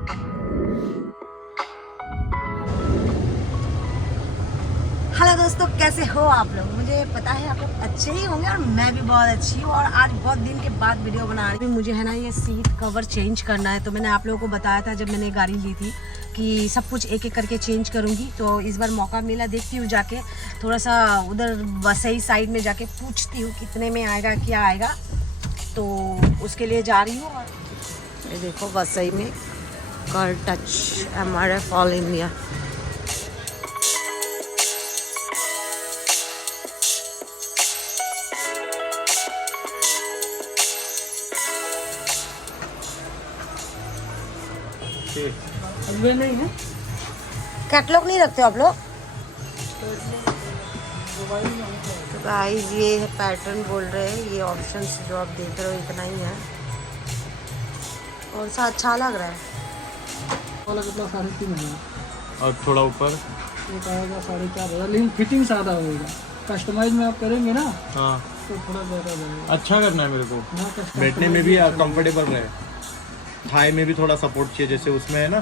Hello दोस्तों, कैसे हो आप लोग? मुझे पता है आप लोग अच्छे ही होंगे और मैं भी बहुत अच्छी हूँ। और आज बहुत दिन के बाद वीडियो बना रही हूँ। मुझे है ना ये सीट कवर चेंज करना है। तो मैंने आप लोगों को बताया था जब मैंने गाड़ी ली थी कि सब कुछ एक एक करके चेंज करूँगी। तो इस बार मौका मिला, देखती हूँ जाके थोड़ा सा उधर वसई साइड में जाके पूछती हूँ कितने में आएगा, क्या आएगा। तो उसके लिए जा रही हूँ। और ये देखो वसई में car touch MRF all India. नहीं है, कैटलॉग नहीं रखते हो आप लोग? तो गाइस ये है पैटर्न बोल रहे हैं, ये ऑप्शंस जो आप देख रहे हो इतना ही है और सा अच्छा लग रहा है। वाला कितना 3.5 और थोड़ा ऊपर एक आएगा 4,500, लेकिन फिटिंग सादा होगा। कस्टमाइज में आप करेंगे ना हाँ तो थोड़ा ज़्यादा लगेगा। अच्छा करना है मेरे को, हाँ, कस्टमाइज बैठने में भी कंफर्टेबल रहे, थाई में भी थोड़ा सपोर्ट चाहिए जैसे उसमें है ना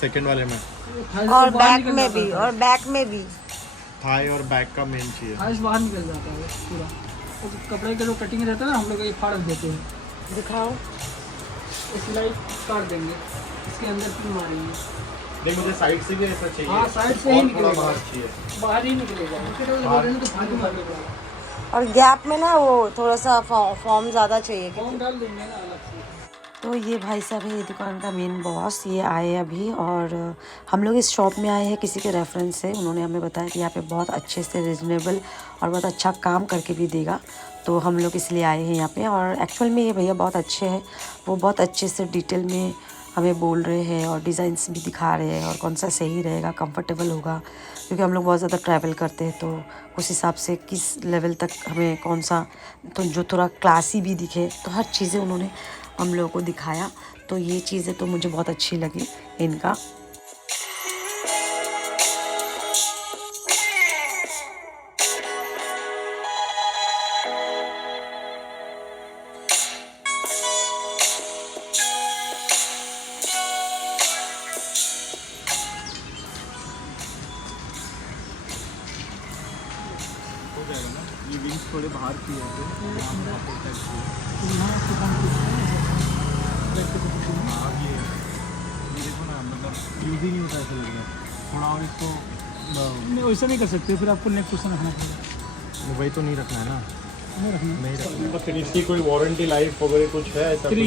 सेकंड वाले में, और बैक में भी, और बैक में भी थाई और बैक का मेन चाहिए। थाइस बाहर निकल जाता है पूरा। तो कपड़े के जो कटिंग रहता है ना, हम लोग ये फाड़ देते हैं। दिखाओ। सिलाई काट देंगे, इसके अंदर पिन मारेंगे। नहीं मुझे साइड से भी ऐसा चाहिए। हाँ, साइड से ही और थोड़ा निकलेगा। बाहर चाहिए। बाहर ही निकलेगा। तो फाड़ी मार देगा। और गैप में ना वो थोड़ा सा फॉर्म ज़्यादा चाहिए। फॉर्म डाल देंगे ना अलग से। तो ये भाई साहब है ये दुकान का मेन बॉस, ये आए हैं अभी। और हम लोग इस शॉप में आए हैं किसी के रेफरेंस से। उन्होंने हमें बताया कि यहाँ पे बहुत अच्छे से रिजनेबल और बहुत अच्छा काम करके भी देगा। तो हम लोग इसलिए आए हैं यहाँ पे। और एक्चुअल में ये भैया बहुत अच्छे हैं, वो बहुत अच्छे से डिटेल में हमें बोल रहे हैं और डिज़ाइंस भी दिखा रहे हैं और कौन सा सही रहेगा, कंफर्टेबल होगा। क्योंकि हम लोग बहुत ज़्यादा ट्रैवल करते हैं तो उस हिसाब से किस लेवल तक हमें कौन सा तो जो थोड़ा क्लासी भी दिखे, तो हर चीज़ें उन्होंने हम लोगों को दिखाया। तो ये चीज़ें तो मुझे बहुत अच्छी लगी इनका। हो जाएगा ना, ये विंग्स थोड़े बाहर की है ये देखो ना, मतलब यूज ही नहीं होता ऐसा लग रहा है। थोड़ा और इसको नहीं, वैसा नहीं कर सकते, फिर आपको नेक कुशन रखना पड़ेगा। वही तो नहीं रखना है ना, नहीं रखना। नहीं रखना। इसकी कोई वारंटी लाइफ वगैरह कुछ है ऐसा? 3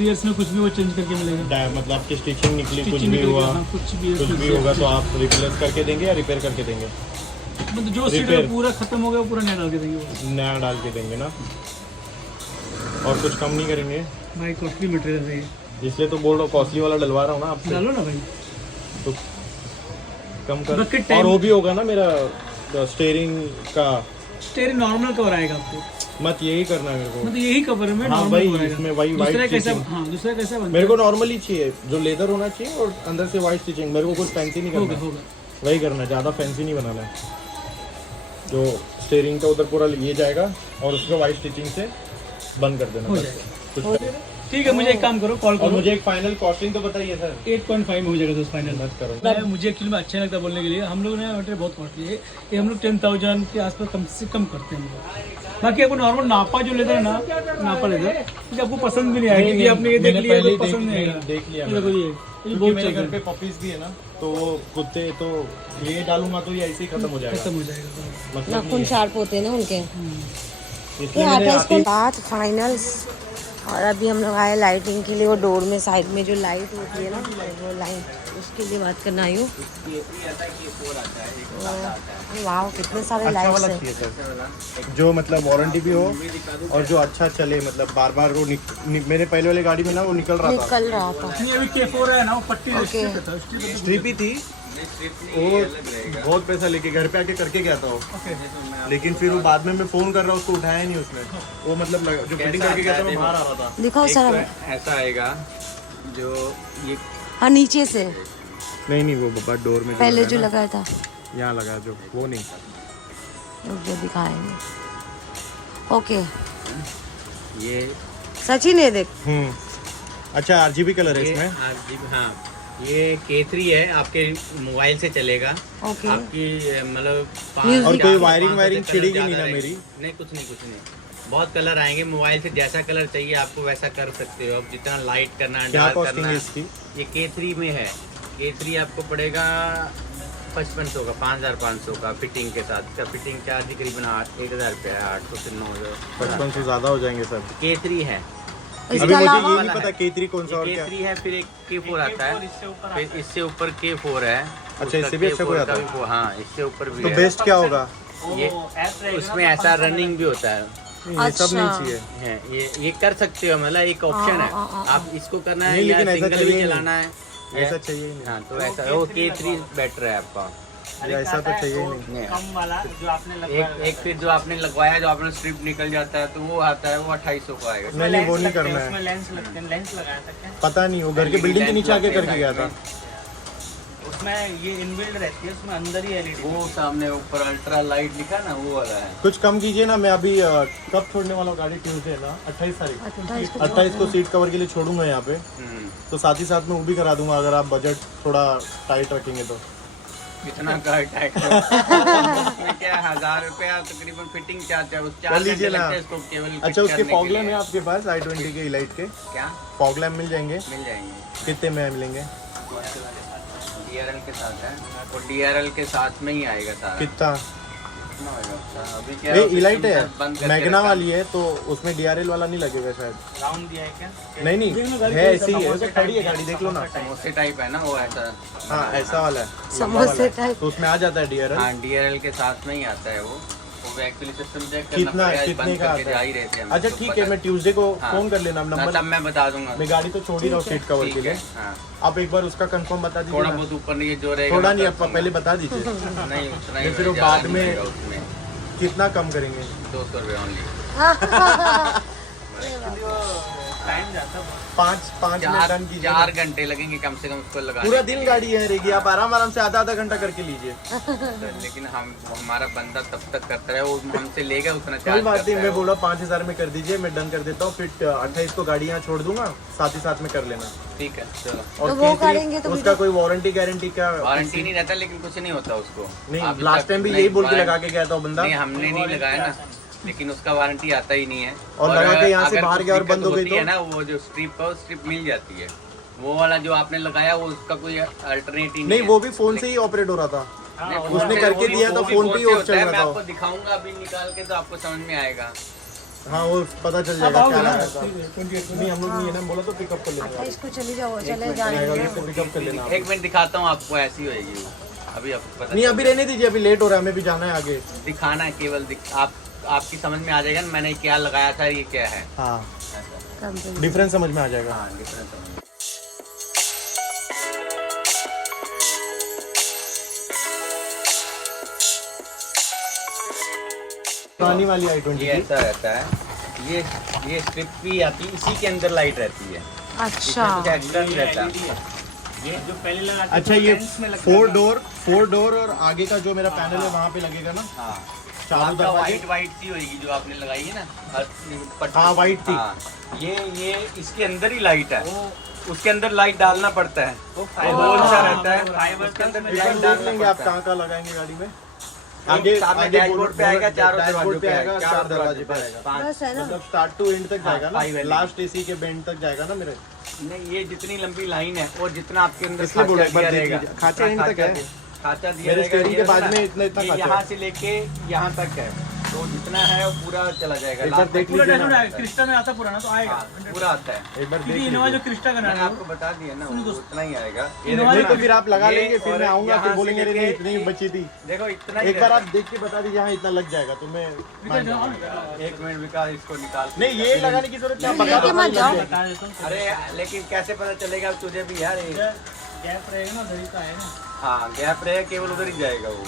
इयर्स में कुछ भी वो चेंज करके मिलेगा। मतलब आपकी स्टिचिंग निकली, कुछ Stitching भी निकलेगा, हुआ, हाँ, कुछ भी होगा तो आप रिप्लेस करके देंगे या रिपेयर करके देंगे? मतलब जो सीट Repair। पूरा खत्म हो गया वो पूरा नया डाल के देंगे वो। नया डाल के देंगे ना, और कुछ कम नहीं करेंगे? भाई कॉस्टली मटेरियल है ये, इसलिए तो बोल रहा हूँ कॉस्टली वाला डलवा रहा हूँ ना आपसे, डालो ना भाई। तो कम Bucket कर। time। और वो भी होगा ना मेरा स्टीयरिंग का, स्टेयरिंग नॉर्मल कवर आएगा आपको, मत यही करना है मेरे को। मतलब यही कवर में हाँ नॉर्मल भाई, कवर आएगा। इसमें वही दूसरा white कैसा, stitching। हाँ दूसरा कैसा बनता मेरे को नॉर्मली चाहिए, जो लेदर होना चाहिए और अंदर से वाइट स्टिचिंग। मेरे को कुछ फैंसी नहीं करना है, होगा। वही करना है, ज़्यादा फैंसी नहीं बनाना है। जो स्टीयरिंग का उधर पूरा ये जाएगा और उसको वाइट स्टिचिंग से बंद कर देना हो बस। जाएगा। कुछ ठीक है, मुझे एक काम करो, कॉल और करो। मुझे एक फाइनल कॉस्टिंग तो बताइए सर। 8.5 में हो जाएगा दोस्त फाइनल। मत करो। मुझे एक्चुअली में अच्छा लगता है बोलने के लिए। हम लोग ने मटेरियल बहुत कॉस्टली है, ये हम लोग 10,000 के आसपास कम से कम करते हैं हम लोग। बाकी आपको नॉर्मल नापा जो लेदर है ना, नापा लेदर, क्योंकि आपको पसंद भी नहीं आएगा, क्योंकि आपने ये देख लिया तो पसंद नहीं आएगा। देख लिया ये देखो ये क्योंकि मेरे घर पे पपीज भी है ना, तो वो कुत्ते, तो ये डालूंगा तो ये ऐसे ही खत्म हो जाएगा। खत्म हो जाएगा। मतलब नाखून शार्प होते हैं ना उनके। इसलिए मैंने आती बात फाइनल्स। और अभी हम लोग आए लाइटिंग के लिए, वो डोर में साइड में जो लाइट होती है ना, वो लाइट, उसके लिए बात करना आई हूँ। वाह कितने सारे अच्छा लाइट्स वाला हैं। चाहिए सर, जो मतलब वारंटी भी हो और जो अच्छा चले, मतलब बार बार वो मेरे पहले वाले गाड़ी में ना वो निकल रहा था, निकल रहा था। नहीं अभी K4 है ना, वो पट्टी ओके। स्ट्रिप ही थी वो। बहुत पैसा लेके घर पे आके करके गया था वो, लेकिन फिर वो बाद में मैं फोन कर रहा हूँ, उसको उठाया नहीं उसने। वो मतलब जो फिटिंग करके गया था वो बाहर आ रहा था। दिखाओ सर। ऐसा आएगा जो ये हाँ नीचे से नहीं वो बाबा डोर में पहले जो लगाया था यहाँ लगा, जो वो नहीं। जो दिखाएंगे। ओके ये सचिन है देख। अच्छा RGB कलर है ये इसमें। RGB, हाँ ये K3 है, आपके मोबाइल से चलेगा। ओके। आपकी मतलब Music। और कोई वायरिंग 500 वायरिंग से छिड़ेगी कलर नहीं ना ज़्यादा मेरी? रहेंगे। नहीं, कुछ नहीं। बहुत कलर आएंगे, मोबाइल से जैसा कलर चाहिए आपको वैसा कर सकते हो। अब जितना लाइट करना है, क्या डार्क कॉस्टिंग करना है है। इसकी? ये K3 में है। K3 आपको पड़ेगा 5500 का, 5500 का फिटिंग के साथ। इसका फिटिंग चार्ज करीबन 1000 रुपया है, 800 से 9000। 55 से ज्यादा हो जाएंगे सर। K3 है। इसके अभी मुझे अलावा ये नहीं पता K3 कौन सा और क्या। K3 है, फिर एक K4 आता है, फिर इससे ऊपर K4 है। अच्छा, इससे भी अच्छा कोई आता है? है? हाँ, इससे ऊपर भी तो है। बेस्ट क्या होगा? ये उसमें ऐसा रनिंग भी होता है। ये सब नहीं अच्छा। चाहिए। है ये कर सकते हो, मतलब एक ऑप्शन है। आप इसको करना है नहीं, या लेकिन ऐसा सिंगल चाहिए भी ही चलाना है। ऐसा चाहिए ही नहीं। हाँ, तो ऐसा वो K3 बेटर है आपका। ये ऐसा तो चाहिए ही नहीं। कम वाला जो आपने एक फिर जो आपने लगवाया, जो आपने स्ट्रिप निकल जाता है, तो वो आता है, वो 2800 का आएगा। नहीं वो नहीं करना उसमें है। लेंस लगते हैं, लेंस लगाया था क्या? पता नहीं, वो घर के बिल्डिंग के नीचे आके करके गया था। उसमें ये इनबिल्ड रहती है, उसमें अंदर ही LED। वो सामने ऊपर अल्ट्रा लाइट लिखा ना, वो वाला है। कुछ कम कीजिए ना। मैं अभी कब छोड़ने वाला हूँ गाड़ी? ट्यूसडे ना, 28 तारीख। 28 को सीट कवर के लिए छोड़ूंगा यहाँ पे। तो साथ ही साथ में वो भी करा दूंगा, अगर आप बजट थोड़ा टाइट रखेंगे तो। कितना का टाइट उसमें क्या 1000 रुपया तकरीबन फिटिंग चार्ज है। उस कर चार्ज लीजिए ना। इसको केवल अच्छा, उसके करने के फॉग लैम्प लिए। है आपके पास i20 के इलाइट के? क्या फॉग लैम्प मिल जाएंगे? मिल जाएंगे? कितने में मिलेंगे? DRL के साथ है, और DRL के साथ में ही आएगा सारा। कितना? कितना होगा? अच्छा, अभी क्या ये है, इलाइट है, बंद करके मैगना रखा। वाली है, तो उसमें DRL वाला नहीं लगेगा शायद। राउंड दिया है क्या? नहीं है, ऐसी ही है। खड़ी है गाड़ी, देख लो ना। समोसे टाइप है ना वो, ऐसा। हाँ ऐसा वाला है। समोसे टाइप। तो उसमें आ जाता है DRL। हाँ, DRL के साथ में ही आता है वो एक्चुअली सिस्टम चेक करना कितना पड़ेगा, कितने बंद का करके आता जा है? ही रहते हैं। अच्छा ठीक है, मैं ट्यूसडे को हाँ। फोन कर लेना हाँ, नंबर। तब मैं बता दूंगा। मैं गाड़ी तो छोड़ ही रहा हूँ सीट कवर के ठीक लिए। है, हाँ। आप एक बार उसका कंफर्म बता दीजिए थोड़ा ना। बहुत ऊपर नहीं जो रहेगा थोड़ा मैं नहीं, कर आप दूंगा। पहले बता दीजिए। नहीं उतना ही फिर वो ज़्यादा बाद नहीं में- रहेगा उसमें। कितना कम करेंगे? 200 रुपये ओनली। टाइम जाता है। पाँच मिनट डन कीजिए। 4 घंटे लगेंगे कम से कम उसको लगाने पूरा के दिन लिए। गाड़ी है रहेगी, आप आराम से आधा घंटा करके लीजिए। लेकिन हमारा बंदा तब तक करता है, वो हमसे लेगा उतना कोई चार्ज बात करता नहीं, है मैं वो। बोला 5000 में कर दीजिए, मैं डन कर देता हूँ। फिर 28 को गाड़ी यहाँ छोड़ दूंगा, साथ ही साथ में कर लेना। ठीक है, चलो। और तो वो K3 करेंगे तो उसका कोई वारंटी गारंटी क्या? वारंटी नहीं रहता, लेकिन कुछ नहीं होता उसको। नहीं, आप लास्ट तक- टाइम भी नहीं, यही बोल के वारंटी- लगा के गया था वो बंदा। नहीं, हमने नहीं लगाया ना, लेकिन उसका वारंटी आता ही नहीं है। और लगा के यहाँ से अगर बाहर कुछ गया और दिक्कत बंद हो गई होती है तो? ना, वो जो स्ट्रिप है, वो स्ट्रिप मिल जाती है। वो वाला जो आपने लगाया, वो उसका कोई अल्टरनेट ही नहीं, है। वो भी फोन से ही ऑपरेट हो रहा था। नहीं, उसने वो करके भी- दिया तो वो भी फोन पे ही से ऑफ होता चल है। रहा मैं था। आपको दिखाऊंगा अभी निकाल के, तो आपको समझ में आएगा। हाँ, वो पता चल जाएगा आओगे क्या ना? लगा था। नहीं, हम लोग नहीं है ना, बोला तो पिकअप कर लेना। इसको चली जाओ, चले मैं जाएंगे। से पिकअप कर लेना। एक मिनट दिखाता हूँ आपको, ऐसी होएगी वो। अभी आपको पता नहीं, अभी रहने दीजिए, अभी लेट हो रहा है, हमें भी जाना है आगे। दिखाना है केवल आपकी समझ में आ जाएगा ना, मैंने क्या लगाया था, ये क्या है। हाँ, ऐसा। डिफरेंस समझ में आ जाएगा। हाँ, डिफरेंस समझ में। पुरानी वाली i20 ये ऐसा रहता है, ये स्ट्रिप भी आती है, इसी के अंदर लाइट रहती है। अच्छा। इसमें कुछ एक्स्ट्रा नहीं रहता। ये जो पहले लगा अच्छा, ये 4 डोर और आगे का जो मेरा पैनल है वहाँ पे लगेगा ना? हाँ, चारों आपका दरवाजे? वाइट सी होगी जो आपने लगाई है ना, पट्टी। हाँ, white थी। हाँ, ये इसके अंदर ही लाइट है, उसके अंदर लाइट डालना पड़ता है। वो होल सा रहता है, उसके अंदर एक बार लाइट देख डालना लेंगे आप पड़ता है। कहाँ कहाँ लगाएंगे गाड़ी में। सामने डैशबोर्ड पे आएगा, चारों डैशबोर्ड दरवाजों पे पे आएगा, आएगा, 4 दरवाजे पे आएगा। बस है ना। मतलब स्टार्ट टू एंड तक जाएगा ना, 5 LED। लास्ट एसी के बेंड तक जाएगा ना मेरे। नहीं, ये जितनी लंबी लाइन है और जितना आपके अंदर इसलिए बोला, एक बार दिया देख रहेगा। लीजिए। खाचा एंड तक है। खाचा दिया मेरे रहेगा, स्टीयरिंग ये के बाद ना, में इतना ये खाचा यहाँ है। से लेके यहाँ तक है, तो जितना है वो पूरा चला जाएगा। एक बार लास्ट देख तक पूरा लीजिए डैशबोर्ड ना। आएगा, क्रिस्टा में आता पुराना तो आएगा। हाँ, पूरा आता है। एक बार देख क्योंकि इनोवा जो लीजिए। क्रिस्टा का मैंने नाम आपको बता दिया ना, सुनो वो दोस्तों। उतना ही आएगा। इनोवा नहीं ना- तो फिर आप लगा ये लेंगे, फिर और मैं आऊंगा, यहाँ फिर से बोलेंगे अरे नहीं, लेके इतनी ही बची थी। देखो इतना ही एक बार रहता आप देख के बता दीजिए, हाँ इतना लग जाएगा, तो मैं मान जाऊंगा। है। एक मिनट विकास, इसको निकाल के नहीं, ये लगाने की जरूरत नहीं, नहीं, बता लेके दो, मत जाओ। लग बता देता हूँ। अरे लेकिन कैसे पता चलेगा तुझे भी यार? गैप रहेगा ना, उधर ही तो आएगा। हाँ, गैप रहेगा, केवल उधर ही जाएगा वो।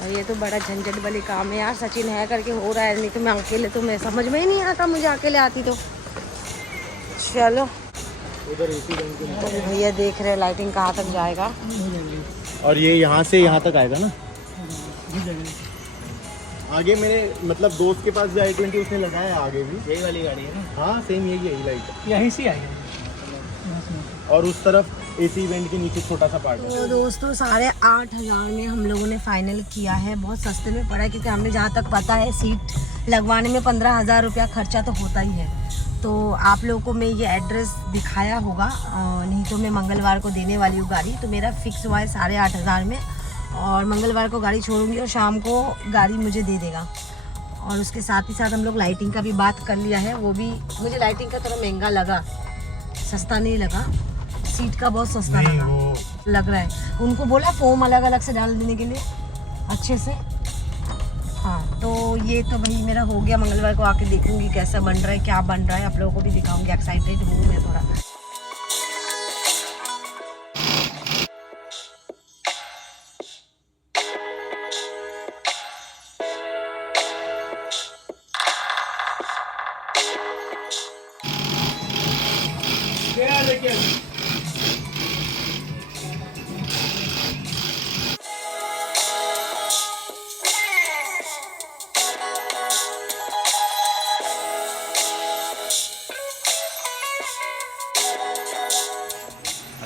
और ये तो बड़ा झंझट वाली काम है यार, सचिन है करके हो रहा है, नहीं तो मैं अकेले, तो मैं समझ में ही नहीं आता, मुझे अकेले आती तो। चलो, उधर एसी बेंड के। तो भैया देख रहे हैं लाइटिंग कहाँ तक जाएगा। और ये यहाँ से यहाँ तक आएगा ना? आगे मेरे मतलब दोस्त के पास जो i20 उसने लगाया है आगे भी। यही वाली गाड़ी है ना? हाँ सेम यही लाइट यहीं से आई है। और उस तरफ एसी इवेंट के नीचे छोटा सा पार्ट है। तो दोस्तों 8,500 में हम लोगों ने फाइनल किया है। बहुत सस्ते में पड़ा है क्योंकि हमने जहाँ तक पता है सीट लगवाने में 15,000 रुपया खर्चा तो होता ही है। तो आप लोगों को मैं ये एड्रेस दिखाया होगा, नहीं तो मैं मंगलवार को देने वाली हूँ गाड़ी। तो मेरा फिक्स हुआ है 8,500 में, और मंगलवार को गाड़ी छोड़ूंगी और शाम को गाड़ी मुझे दे देगा। और उसके साथ ही साथ हम लोग लाइटिंग का भी बात कर लिया है। वो भी मुझे लाइटिंग का थोड़ा महंगा लगा, सस्ता नहीं लगा। सीट का बहुत सस्ता लग रहा है। उनको बोला फोम अलग अलग से डाल देने के लिए अच्छे से। हाँ तो ये तो भाई मेरा हो गया। मंगलवार को आके देखूंगी कैसा बन रहा है, क्या बन रहा है, आप लोगों को भी दिखाऊंगी। एक्साइटेड हूँ मैं थोड़ा।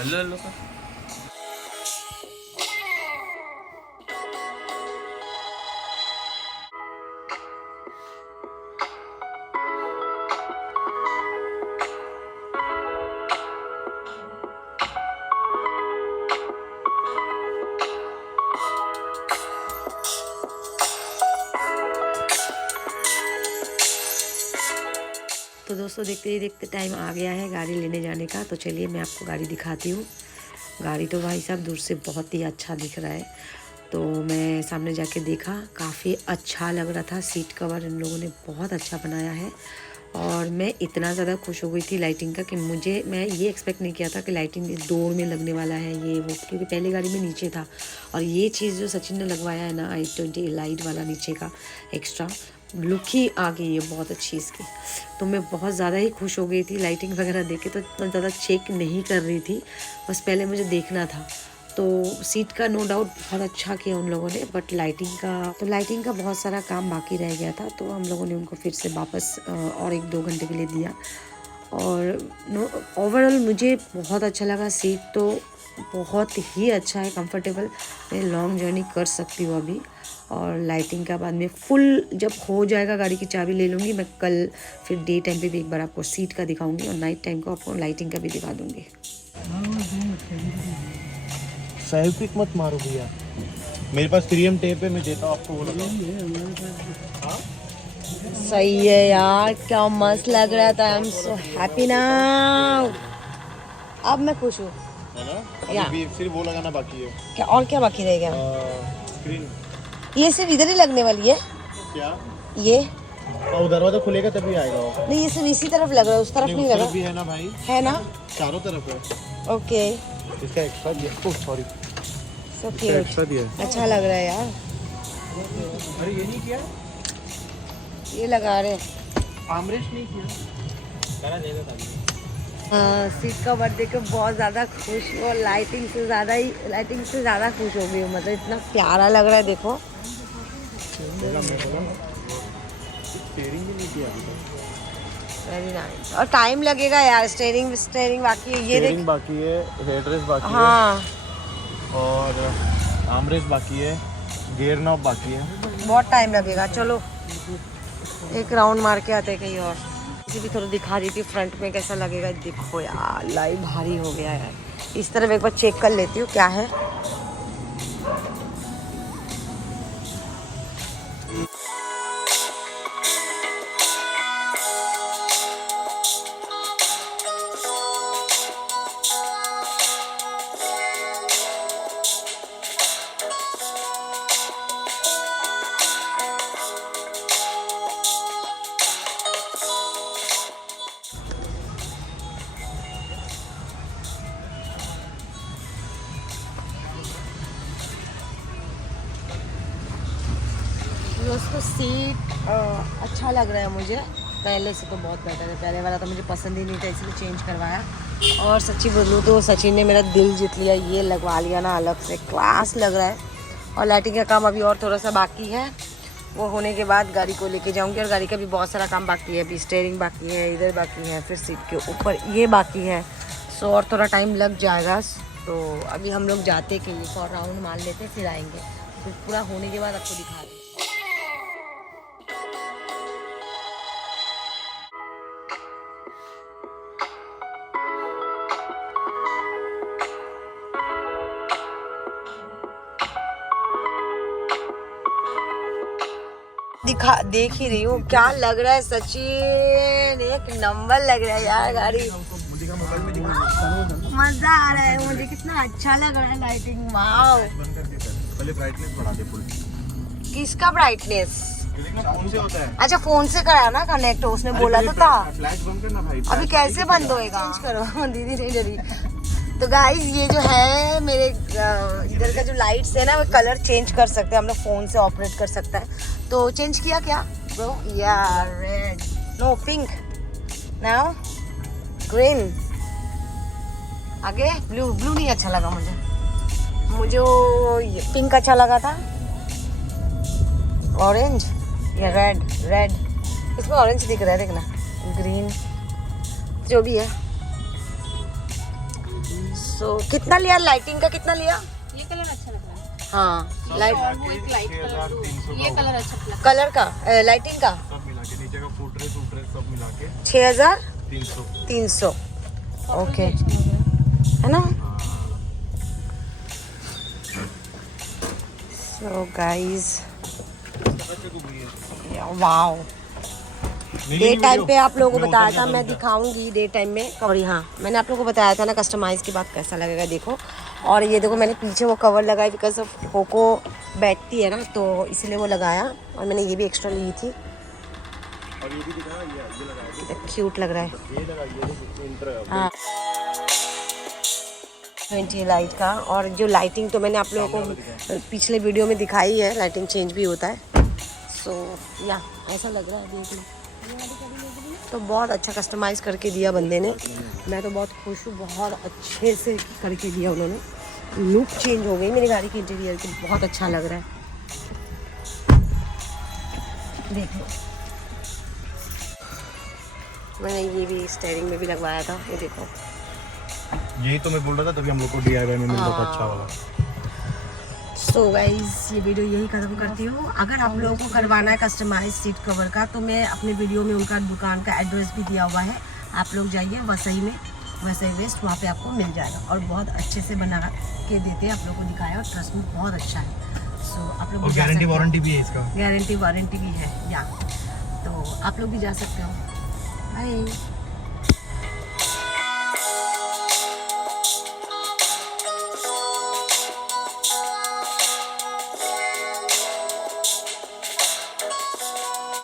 हेलो तो दोस्तों देखते ही देखते टाइम आ गया है गाड़ी लेने जाने का। तो चलिए मैं आपको गाड़ी दिखाती हूँ। गाड़ी तो भाई साहब दूर से बहुत ही अच्छा दिख रहा है। तो मैं सामने जाके देखा, काफ़ी अच्छा लग रहा था। सीट कवर इन लोगों ने बहुत अच्छा बनाया है और मैं इतना ज़्यादा खुश हो गई थी लाइटिंग का कि मैं ये एक्सपेक्ट नहीं किया था कि लाइटिंग डोर में लगने वाला है ये वो, क्योंकि पहले गाड़ी में नीचे था। और ये चीज़ जो सचिन ने लगवाया है ना i20 लाइट वाला नीचे का एक्स्ट्रा लुक ही आ गई है बहुत अच्छी इसकी। तो मैं बहुत ज़्यादा ही खुश हो गई थी लाइटिंग वगैरह देख के। तो इतना ज़्यादा चेक नहीं कर रही थी, बस पहले मुझे देखना था। तो सीट का नो डाउट बहुत अच्छा किया उन लोगों ने, बट लाइटिंग का बहुत सारा काम बाकी रह गया था। तो हम लोगों ने उनको फिर से वापस और 1-2 घंटे के लिए दिया। और ओवरऑल मुझे बहुत अच्छा लगा। सीट तो बहुत ही अच्छा है, कंफर्टेबल। मैं लॉन्ग जर्नी कर सकती हूँ अभी। और लाइटिंग का बाद में फुल जब हो जाएगा गाड़ी की चाबी ले लूँगी मैं। कल फिर डे टाइम पे भी एक बार आपको सीट का दिखाऊंगी और नाइट टाइम को आपको लाइटिंग का भी दिखा दूँगी। सेल्फ पिक मत मारो भैया, मेरे पास 3M टेप है, मैं देता हूँ आपको वो लगाओ। सही है यार, क्या मस्त लग रहा था। I am so happy now. अब मैं खुश हूँ। है ना? या। अभी सिर्फ वो लगाना बाकी है। क्या और क्या बाकी रह गया? स्क्रीन। ये सिर्फ इधर ही लगने वाली है क्या? ये? और दरवाजा खुलेगा तभी आएगा वो। नहीं ये सिर्फ इसी तरफ लग रहा है, उस तरफ नहीं उस लगा तरफ भी है ना भाई, है ना? चारों तरफ है। ओके इसका एक्स्ट्रा दिया। ओह सॉरी, सो इसका क्यूट, एक्स्ट्रा दिया है। अच्छा लग रहा है यार। अरे ये नहीं किया, ये लगा रहे आर्मरेस्ट नहीं किया। करा देगा तभी। सीट का बर्थडे को बहुत ज़्यादा खुश हूँ और लाइटिंग से ज़्यादा खुश हो गई हूँ। मतलब इतना प्यारा लग रहा है देखो। स्टीयरिंग भी नहीं किया अभी तक। Very nice. और टाइम लगेगा यार, स्टेयरिंग बाकी है। ये देख, स्टीयरिंग बाकी है, हेडरेस्ट बाकी हाँ है और आर्मरेस्ट बाकी है, गियर नॉब बाकी है। बहुत टाइम लगेगा। चलो एक राउंड मार के आते हैं कहीं और। इसे भी थोड़ा दिखा दी थी फ्रंट में कैसा लगेगा। देखो यार लाइव भारी हो गया यार। इस तरफ एक बार चेक कर लेती हूँ क्या है। दोस्तों सीट अच्छा लग रहा है मुझे, पहले से तो बहुत बेटर है। पहले वाला तो मुझे पसंद ही नहीं था, इसलिए चेंज करवाया। और सच्ची बोलूँ तो सचिन ने मेरा दिल जीत लिया। ये लगवा लिया ना अलग से, क्लास लग रहा है। और लाइटिंग का काम अभी और थोड़ा सा बाकी है। वो होने के बाद गाड़ी को लेके जाऊंगी। और गाड़ी का भी बहुत सारा काम बाकी है, अभी स्टीयरिंग बाकी है, इधर बाकी है, फिर सीट के ऊपर ये बाकी है। सो और थोड़ा टाइम लग जाएगा। तो अभी हम लोग जाते कि एक और राउंड मार लेते फिर आएंगे, फिर पूरा होने के बाद आपको दिखा दें। देख ही रही हूँ क्या लग रहा है सचिन, एक नंबर लग रहा है यार गाड़ी। मजा आ रहा है मुझे, कितना अच्छा लग रहा है लाइटिंग। वाओ, पहले ब्राइटनेस बढ़ा दे फुल। किसका ब्राइटनेस? फोन से होता है। अच्छा फोन से करा ना कनेक्ट, उसने बोला तो था। फ्लैश बंद करना भाई। अभी कैसे बंद होएगा? चेंज करो दीदी नहीं डरी। तो गाइस ये जो है मेरे इधर का जो लाइट्स है ना, वो कलर चेंज कर सकते हैं हम लोग, फोन से ऑपरेट कर सकता है। तो चेंज किया क्या ब्रो? यार red, no pink, now green, आगे ब्लू। ब्लू नहीं अच्छा लगा मुझे वो पिंक अच्छा लगा था, ऑरेंज या रेड। इसमें ऑरेंज दिख रहा है, देखना, ग्रीन, जो भी है। सो कितना लिया लाइटिंग का? कितना लिया? ये कलर अच्छा लग रहा है। हाँ लाइट, वो एक लाइट कलर, ये कलर अच्छा लग रहा है। कलर का लाइटिंग का सब मिला के, नीचे का फुटरेस सब मिला के 6300। ओके है ना। So guys wow, day time पे आप लोगों को बताया था, मैं दिखाऊंगी डे टाइम में। और हाँ मैंने आप लोगों को बताया था ना कस्टमाइज के बाद कैसा लगेगा, देखो। और ये देखो मैंने पीछे वो कवर लगाई, बिकॉज ऑफ कोको बैठती है ना, तो इसलिए वो लगाया। और मैंने ये भी एक्स्ट्रा ली थी। और ये भी दिखा, ये लगाया, क्यूट लग रहा है। ये लगा, ये हाँ 20 लाइट का। और जो लाइटिंग तो मैंने आप लोगों को पिछले वीडियो में दिखाई है, लाइटिंग चेंज भी होता है। सो या ऐसा लग रहा है, देख लो। तो बहुत अच्छा कस्टमाइज करके दिया बंदे ने, मैं तो बहुत खुश हूँ। बहुत अच्छे से करके दिया उन्होंने, लुक चेंज हो गई मेरी गाड़ी की इंटीरियर की, बहुत अच्छा लग रहा है। देख लो, मैंने ये भी स्टीयरिंग में भी लगवाया था, ये देखो। यही तो मैं बोल रहा था, तभी हम लोग को DIY में मिल रहा था अच्छा वाला। सो गाइस ये वीडियो यही खत्म करती हूँ। अगर आप लोगों को करवाना है कस्टमाइज सीट कवर का, तो मैं अपने वीडियो में उनका दुकान का एड्रेस भी दिया हुआ है, आप लोग जाइए वसई में, वसई वेस्ट, वहाँ पे आपको मिल जाएगा। और बहुत अच्छे से बना के देते हैं, आप लोग को दिखाया, और ट्रस्ट में बहुत अच्छा है। सो आप लोग गारंटी वारंटी भी है इसका, गारंटी वारंटी भी है या, तो आप लोग भी जा सकते हो। बाय।